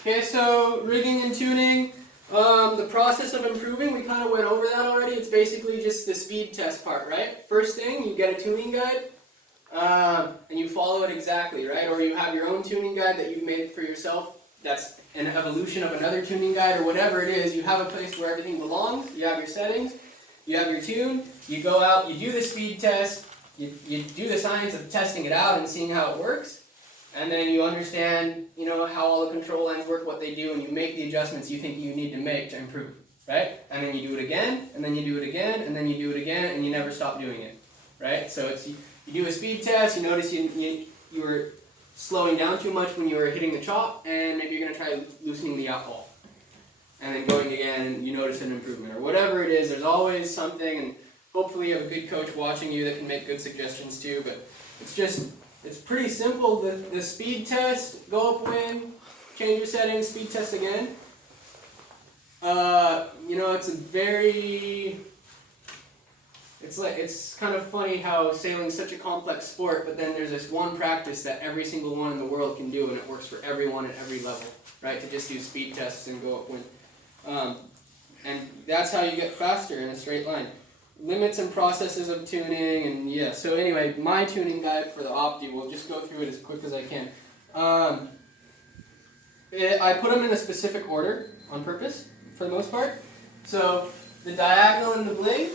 Okay, so rigging and tuning, the process of improving, we kind of went over that already. It's basically just the speed test part, right? First thing, you get a tuning guide, and you follow it exactly, right? Or you have your own tuning guide that you've made for yourself. That's an evolution of another tuning guide or whatever it is. You have a place where everything belongs. You have your settings. You have your tune. You go out, you do the speed test. You do the science of testing it out and seeing how it works. And then you understand, how all the control lines work, what they do, and you make the adjustments you think you need to make to improve, right? And then you do it again, and then you do it again, and then you do it again, and you never stop doing it, right? So it's you do a speed test, you notice you were slowing down too much when you were hitting the chop, and maybe you're going to try loosening the outhaul. And then going again, and you notice an improvement. Or whatever it is, there's always something, and hopefully you have a good coach watching you that can make good suggestions too, but it's pretty simple. The speed test, go upwind, change your settings, speed test again. It's kind of funny how sailing is such a complex sport, but then there's this one practice that every single one in the world can do, and it works for everyone at every level, right? To just do speed tests and go upwind. And that's how you get faster in a straight line. Limits and processes of tuning, and yeah. So anyway, my tuning guide for the Opti, we'll just go through it as quick as I can. I put them in a specific order on purpose, for the most part. So the diagonal and the bling.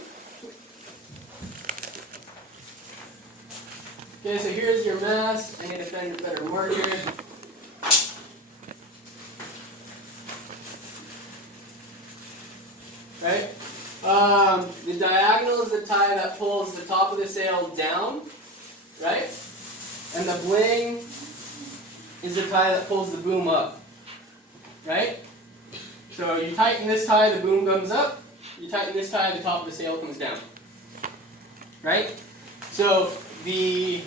Okay, so here's your mast. I need to find a better marker. Right? The diagonal is the tie that pulls the top of the sail down, right? And the bling is the tie that pulls the boom up, right? So you tighten this tie, the boom comes up. You tighten this tie, the top of the sail comes down, right? So the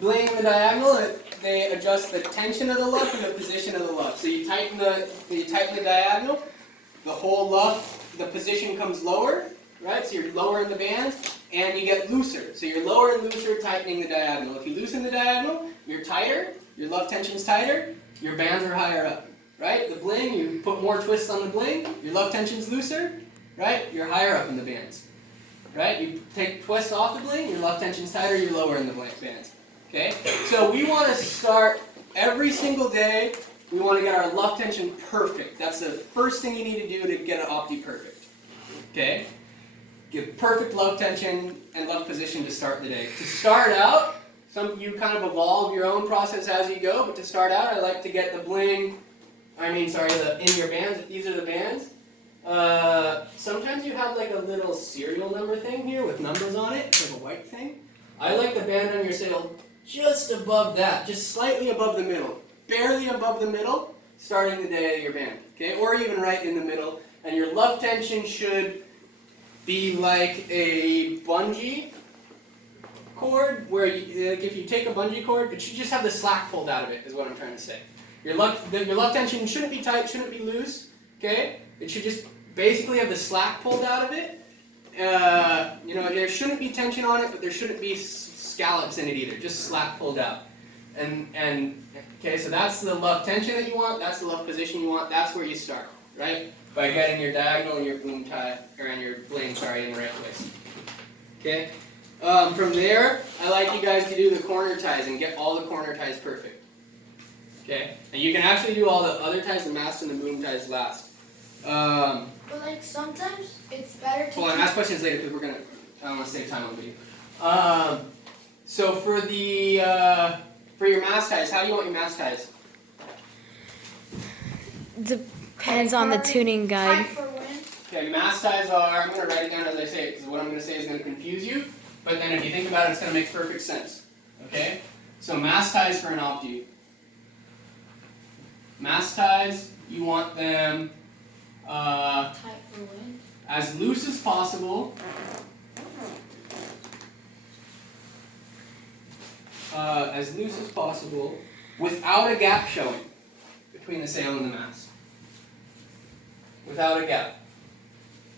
bling and the diagonal, they adjust the tension of the luff and the position of the luff. So you tighten the diagonal, the whole luff, the position comes lower, right? So you're lowering the bands, and you get looser. So you're lower and looser, tightening the diagonal. If you loosen the diagonal, you're tighter, your luff tension's tighter, your bands are higher up, right? The bling, you put more twists on the bling, your luff tension's looser, right? You're higher up in the bands, right? You take twists off the bling, your luff tension's tighter, you're lower in the bands, okay? So we want to start every single day. We want to get our luff tension perfect. That's the first thing you need to do to get an Opti perfect. Okay? Give perfect luff tension and luff position to start the day. To start out, you kind of evolve your own process as you go, but to start out, I like to get the bling, in your bands, if these are the bands. Sometimes you have like a little serial number thing here with numbers on it. It's like a white thing. I like the band on your sail just above that, just slightly above the middle. Barely above the middle, starting the day of your band, okay? Or even right in the middle. And your luff tension should be like a bungee cord, where if you take a bungee cord, it should just have the slack pulled out of it, is what I'm trying to say. Your luff tension shouldn't be tight, shouldn't be loose, okay? It should just basically have the slack pulled out of it. There shouldn't be tension on it, but there shouldn't be scallops in it either, just slack pulled out. Okay, so that's the luff tension that you want, that's the luff position you want, that's where you start, right? By getting your diagonal and your boom tie, and your bling, in the right place. Okay? From there, I like you guys to do the corner ties and get all the corner ties perfect. Okay? And you can actually do all the other ties, the mast and the boom ties last. But sometimes it's better to... Hold on, ask questions later because I don't want to save time on the video. So for your mast ties, how do you want your mast ties? Depends on the tuning guide. Okay, mast ties are, I'm going to write it down as I say it, because what I'm going to say is going to confuse you, but then if you think about it, it's going to make perfect sense. Okay? So mast ties for an Opti. Mast ties, you want them tight for wind. As loose as possible. Without a gap showing between the sail and the mast. Without a gap.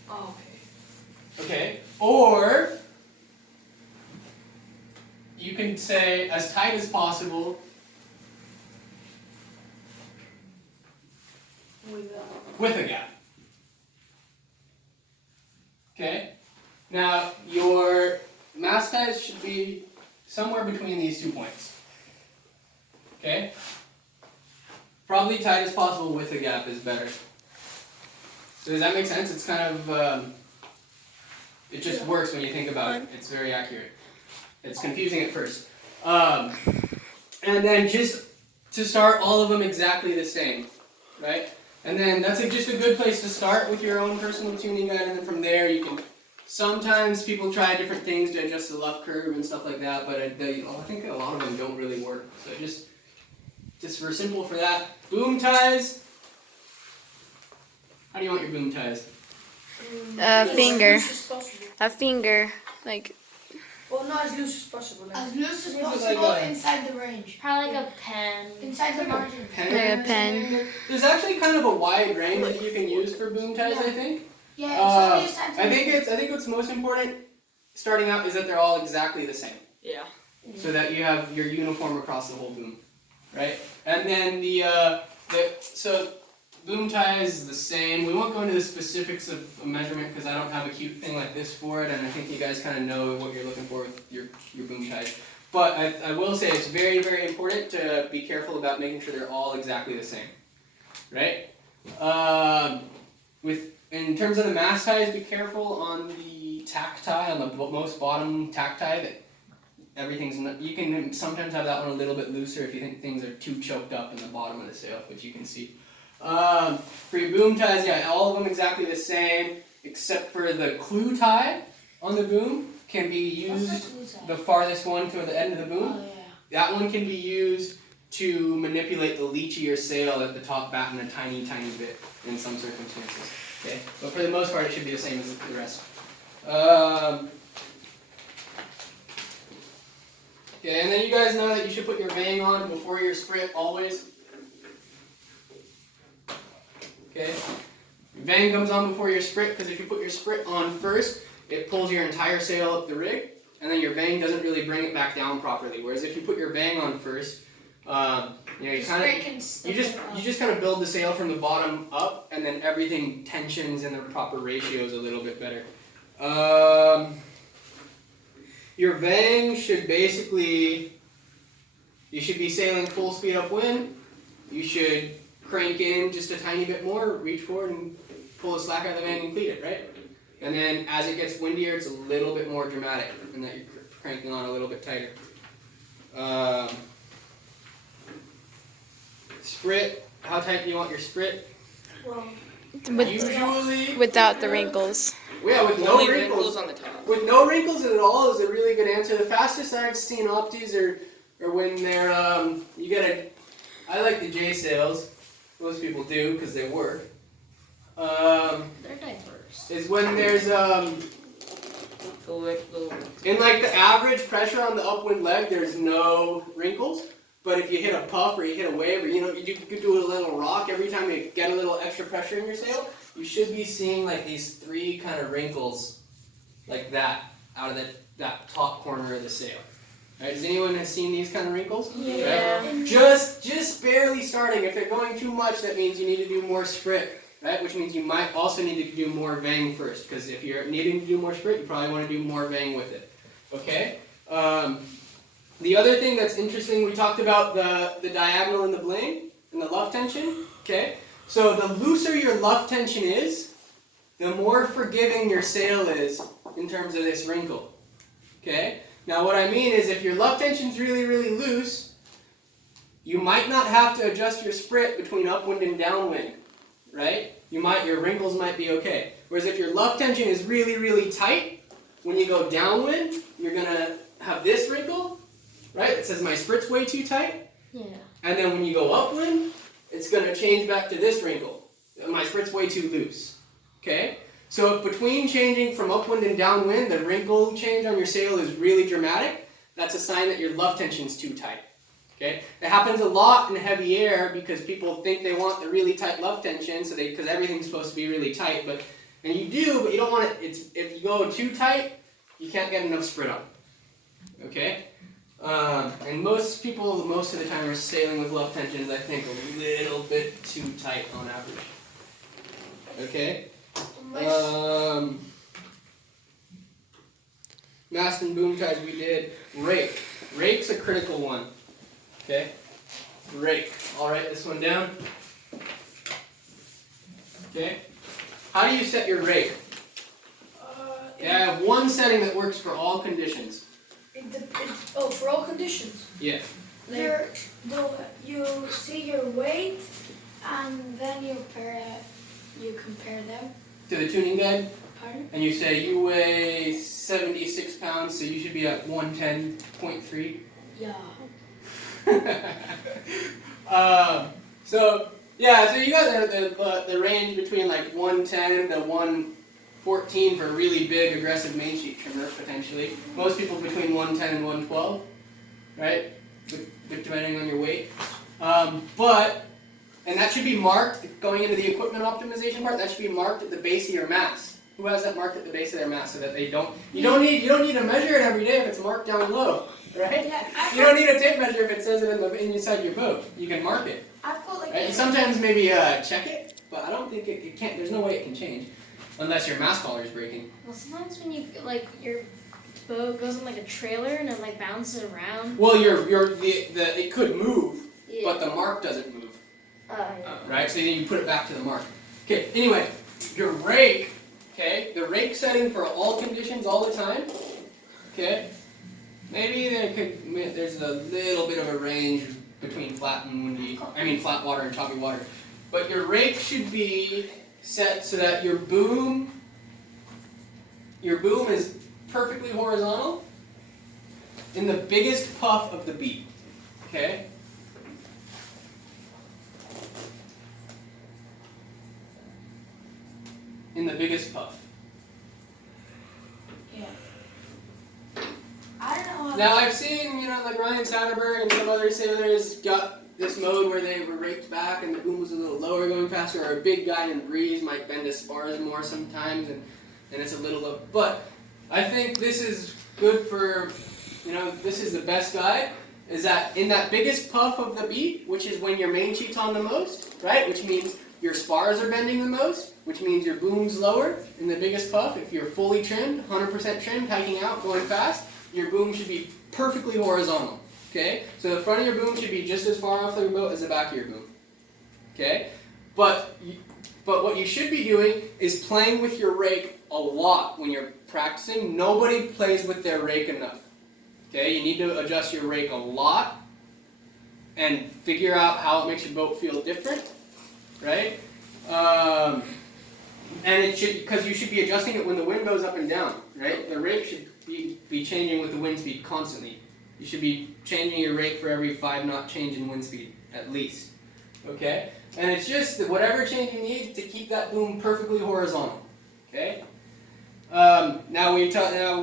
Oh, okay. Okay? Or you can say as tight as possible with a gap. Okay? Now, your mast ties should be somewhere between these 2 points. Okay? Probably tight as possible with a gap is better. So does that make sense? It's kind of, it just works when you think about it. It's very accurate. It's confusing at first. And then just to start, all of them exactly the same, right? And then that's just a good place to start with your own personal tuning guide, and then from there you can, sometimes people try different things to adjust the luff curve and stuff like that, but I think a lot of them don't really work. So just for simple for that. Boom ties. How do you want your boom ties? Finger. As loose as possible. A finger. Like, Well, not as loose as possible. As loose as What is it possible like inside the range. Probably like a pen. Inside the margin. Like a pen. or something? There's actually kind of a wide range that you can use for boom ties, I think. Yeah, it's only inside the I think what's most important starting out is that they're all exactly the same. Yeah. So that you have your uniform across the whole boom, right? And then so boom tie is the same. We won't go into the specifics of a measurement because I don't have a cute thing like this for it, and I think you guys kind of know what you're looking for with your boom ties. But I will say it's very, very important to be careful about making sure they're all exactly the same, right? In terms of the mast ties, be careful on the tack tie, on the most bottom tack tie, that everything's not, you can sometimes have that one a little bit looser if you think things are too choked up in the bottom of the sail, which you can see. For your boom ties, yeah, all of them exactly the same, except for the clue tie on the boom can be used, the farthest one to the end of the boom. Oh, yeah. That one can be used to manipulate the leech of your sail at the top batten a tiny, tiny bit in some circumstances. Okay, but for the most part, it should be the same as the rest. Okay, and then you guys know that you should put your vang on before your sprit always. Okay, your vang comes on before your sprit because if you put your sprit on first, it pulls your entire sail up the rig, and then your vang doesn't really bring it back down properly. Whereas if you put your vang on first, you just kind of build the sail from the bottom up, and then everything tensions in the proper ratios a little bit better. Your vang should basically, you should be sailing full speed upwind. You should crank in just a tiny bit more, reach forward and pull the slack out of the vang and cleat it, right? And then as it gets windier, it's a little bit more dramatic, and that you're cranking on a little bit tighter. Sprit, how tight do you want your sprit? Well, Usually, without the wrinkles. yeah, with no only wrinkles. on the top. With no wrinkles at all is a really good answer. The fastest I've seen opties are when they're I like the J sails. Most people do because they work. They're diverse. Is when there's in like the average pressure on the upwind leg, there's no wrinkles. But if you hit a puff or you hit a wave or you could do a little rock every time you get a little extra pressure in your sail, you should be seeing like these 3 kind of wrinkles like that out of that top corner of the sail. Right? Has anyone has seen these kind of wrinkles? Yeah. Right? Just barely starting. If they're going too much, that means you need to do more sprit. Right? Which means you might also need to do more vang first, because if you're needing to do more sprit, you probably want to do more vang with it. Okay? The other thing that's interesting, we talked about the diagonal and the bling and the luff tension. Okay? So the looser your luff tension is, the more forgiving your sail is in terms of this wrinkle. Okay? Now what I mean is if your luff tension is really, really loose, you might not have to adjust your sprit between upwind and downwind. Right? Your wrinkles might be okay. Whereas if your luff tension is really, really tight, when you go downwind, you're going to have this wrinkle, right? It says my sprit's way too tight. Yeah. And then when you go upwind, it's going to change back to this wrinkle. My sprit's way too loose. Okay? So if between changing from upwind and downwind, the wrinkle change on your sail is really dramatic, that's a sign that your luff tension's too tight. Okay? It happens a lot in heavy air because people think they want the really tight luff tension, because everything's supposed to be really tight, and you do, but you don't want it. If you go too tight, you can't get enough sprit up. Okay? And most people, most of the time, are sailing with luff tensions, I think, a little bit too tight on average. Okay. Unless Mast and boom ties we did. Rake. Rake's a critical one. Okay. Rake. I'll write this one down. Okay. How do you set your rake? Yeah, I have one setting that works for all conditions. for all conditions. Yeah. You see your weight, and then you compare them. To the tuning guide, Pardon? and you say you weigh 76 pounds, so you should be at 110.3. Yeah. So you got the range between like 110 to 114 for a really big aggressive main sheet trimmer potentially. Most people between 110 and 112, right? Depending on your weight. And that should be marked going into the equipment optimization part. That should be marked at the base of your mass. Who has that marked at the base of their mass so that they don't? You don't need to measure it every day if it's marked down low, right? Yeah, You don't need a tape measure if it says it inside your boat. You can mark it. I've got like. Right? You sometimes maybe check it, but I don't think it can't. There's no way it can change unless your mass collar is breaking. Well, sometimes when you like your boat goes on like a trailer and it like bounces around. Well, it could move, Yeah. but the mark doesn't move. Yeah. Right? So then you put it back to the mark. Okay, anyway, your rake, okay, the rake setting for all conditions all the time, okay, maybe there's a little bit of a range between flat water and choppy water. But your rake should be set so that your boom is perfectly horizontal in the biggest puff of the beat, okay? In the biggest puff. Yeah. I don't know how. Now I've seen, like Ryan Satterberg and some other sailors got this mode where they were raked back and the boom was a little lower going faster, or a big guy in breeze might bend his spars more sometimes and it's a little low. But I think this is good for, this is the best guide, is that in that biggest puff of the beat, which is when your main sheet's on the most, right, which means your spars are bending the most, which means your boom's lower in the biggest puff. If you're fully trimmed, 100% trimmed, hiking out, going fast, your boom should be perfectly horizontal. Okay? So the front of your boom should be just as far off your boat as the back of your boom. Okay? But what you should be doing is playing with your rake a lot when you're practicing. Nobody plays with their rake enough. Okay? You need to adjust your rake a lot and figure out how it makes your boat feel different. Right? And it should, because you should be adjusting it when the wind goes up and down, right? The rake should be changing with the wind speed constantly. You should be changing your rake for every 5-knot change in wind speed, at least. Okay? And it's just that whatever change you need to keep that boom perfectly horizontal. Okay? Now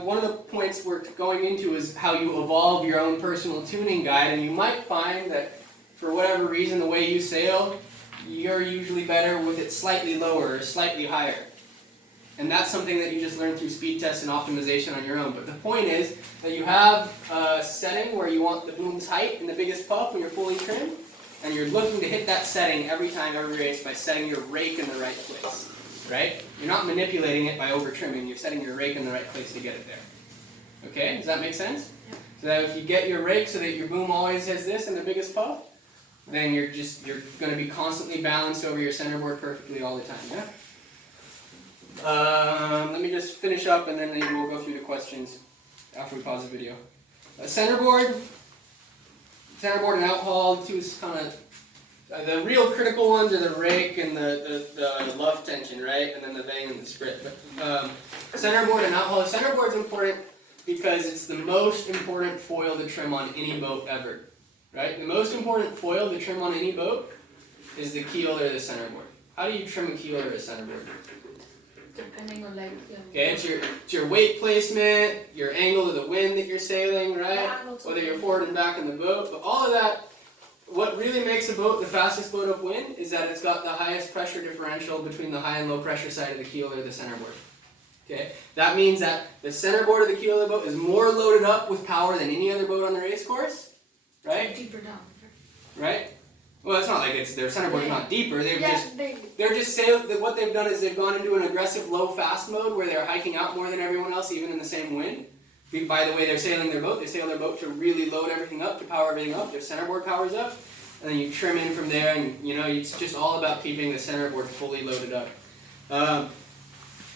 one of the points we're going into is how you evolve your own personal tuning guide, and you might find that for whatever reason, the way you sail, you're usually better with it slightly lower or slightly higher. And that's something that you just learn through speed tests and optimization on your own. But the point is that you have a setting where you want the boom's height in the biggest puff when you're fully trimmed, and you're looking to hit that setting every time, every race by setting your rake in the right place. Right? You're not manipulating it by over trimming, you're setting your rake in the right place to get it there. Okay? Does that make sense? Yeah. So that if you get your rake so that your boom always has this in the biggest puff, then you're going to be constantly balanced over your centerboard perfectly all the time, yeah? Let me just finish up and then maybe we'll go through the questions after we pause the video. Centerboard and outhaul, two is kind of, the real critical ones are the rake and the luff tension, right? And then the vang and the sprit. But centerboard and outhaul. The centerboard's important because it's the most important foil to trim on any boat ever. Right? The most important foil to trim on any boat is the keel or the centerboard. How do you trim a keel or a centerboard? Depending on Okay, it's your weight placement, your angle of the wind that you're sailing, right? Whether you're forward and back in the boat, but all of that, what really makes a boat the fastest boat upwind is that it's got the highest pressure differential between the high and low pressure side of the keel or the centerboard. Okay? That means that the centerboard of the keel of the boat is more loaded up with power than any other boat on the race course. Right? Deeper down. Right? Well, it's not like it's their centerboard's not deeper. Yeah, They're just what they've done is they've gone into an aggressive low fast mode where they're hiking out more than everyone else, even in the same wind. By the way they're sailing their boat, they sail their boat to really load everything up, to power everything up. Their centerboard powers up, and then you trim in from there, and it's just all about keeping the centerboard fully loaded up.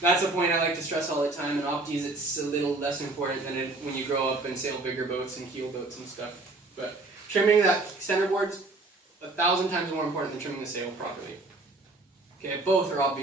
That's the point I like to stress all the time. In opties, it's a little less important than when you grow up and sail bigger boats and keel boats and stuff. But trimming that centerboard's 1,000 times more important than trimming the sail properly. Okay, both are obvious.